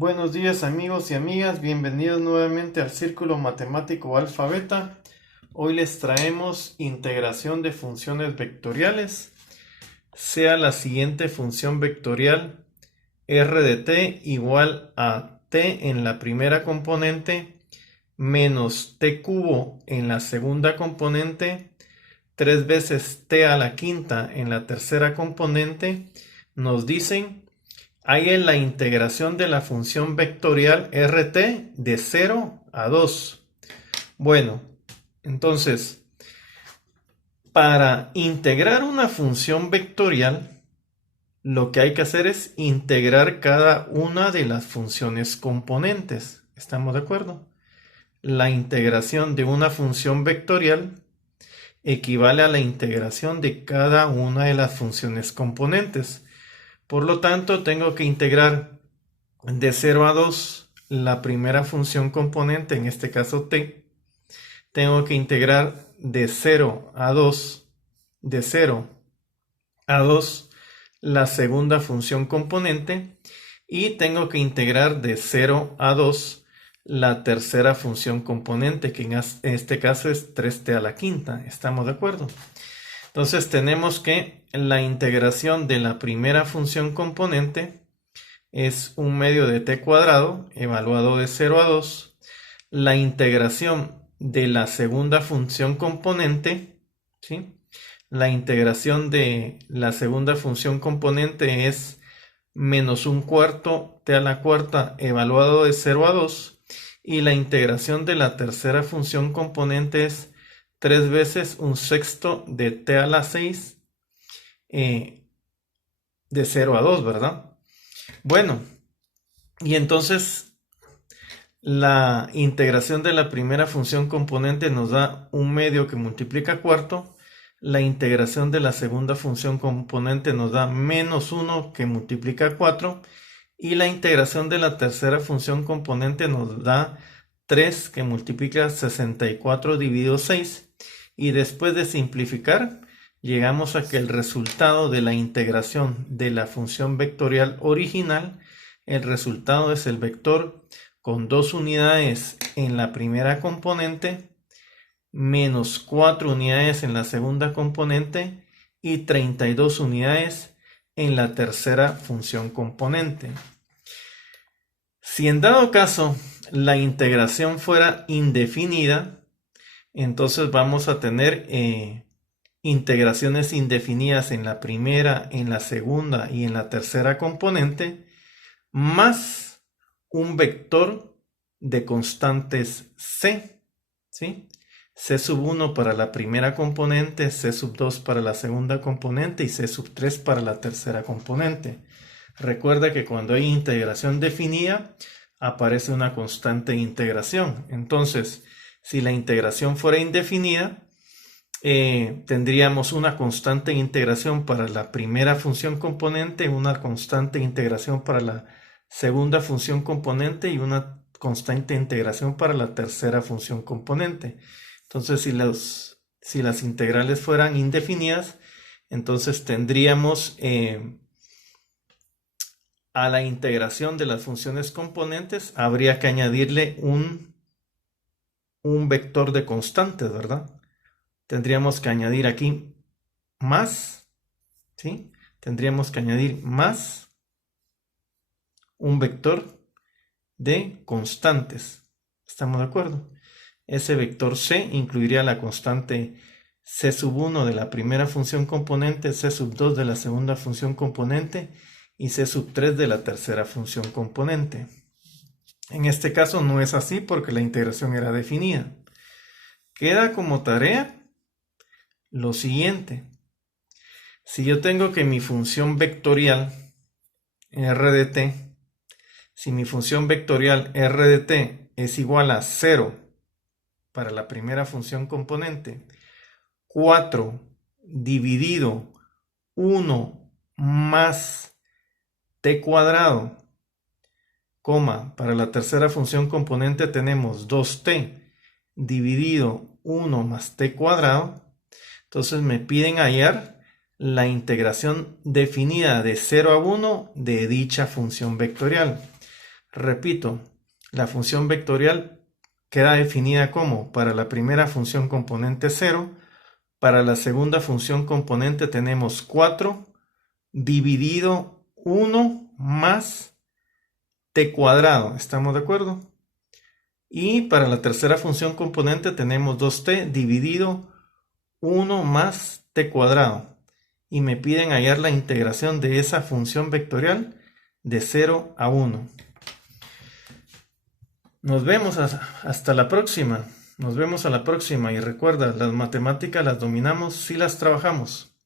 Buenos días amigos y amigas, bienvenidos nuevamente al Círculo Matemático Alfa Beta. Hoy les traemos integración de funciones vectoriales. Sea la siguiente función vectorial r de t igual a t en la primera componente menos t cubo en la segunda componente, 3 veces t a la quinta en la tercera componente. Nos dicen hay en la integración de la función vectorial rt de 0 a 2. Bueno, entonces, para integrar una función vectorial, lo que hay que hacer es integrar cada una de las funciones componentes. ¿Estamos de acuerdo? La integración de una función vectorial equivale a la integración de cada una de las funciones componentes. Por lo tanto, tengo que integrar de 0 a 2 la primera función componente, en este caso t. Tengo que integrar de 0 a 2 la segunda función componente y tengo que integrar de 0 a 2 la tercera función componente, que en este caso es 3t a la quinta. ¿Estamos de acuerdo? Entonces tenemos que la integración de la primera función componente es 1/2 de t cuadrado, evaluado de 0 a 2. La integración de la segunda función componente, ¿sí? La integración de la segunda función componente es menos 1/4 t a la cuarta, evaluado de 0 a 2. Y la integración de la tercera función componente es 3 veces 1/6 de t a la 6 de 0 a 2, ¿verdad? Bueno, y entonces la integración de la primera función componente nos da 1/2 que multiplica cuarto. La integración de la segunda función componente nos da menos 1 que multiplica 4. Y la integración de la tercera función componente nos da 3 que multiplica 64 dividido 6. Y después de simplificar, llegamos a que el resultado de la integración de la función vectorial original, el resultado es el vector con 2 unidades en la primera componente, menos 4 unidades en la segunda componente y 32 unidades en la tercera función componente. Si en dado caso la integración fuera indefinida, entonces vamos a tener integraciones indefinidas en la primera, en la segunda y en la tercera componente, más un vector de constantes c, ¿sí? C sub 1 para la primera componente, C sub 2 para la segunda componente y C sub 3 para la tercera componente. Recuerda que cuando hay integración definida, aparece una constante de integración. Entonces, si la integración fuera indefinida, tendríamos una constante de integración para la primera función componente, una constante de integración para la segunda función componente y una constante de integración para la tercera función componente. Entonces, si las integrales fueran indefinidas, entonces tendríamos a la integración de las funciones componentes, habría que añadirle un vector de constantes, ¿verdad? Tendríamos que añadir aquí más, ¿sí? Tendríamos que añadir más un vector de constantes. ¿Estamos de acuerdo? Ese vector c incluiría la constante c sub 1 de la primera función componente, c sub 2 de la segunda función componente y c sub 3 de la tercera función componente. En este caso no es así porque la integración era definida. Queda como tarea lo siguiente. Si yo tengo que mi función vectorial r de t, si mi función vectorial r de t es igual a 0 para la primera función componente, 4 dividido 1 más t cuadrado, coma, para la tercera función componente tenemos 2t dividido 1 más t cuadrado. Entonces me piden hallar la integración definida de 0 a 1 de dicha función vectorial. Repito, la función vectorial queda definida como: para la primera función componente 0, para la segunda función componente tenemos 4 dividido 1 más t cuadrado, ¿estamos de acuerdo? Y para la tercera función componente tenemos 2t dividido 1 más t cuadrado. Y me piden hallar la integración de esa función vectorial de 0 a 1. Nos vemos hasta la próxima. Nos vemos a la próxima y recuerda, las matemáticas las dominamos si las trabajamos.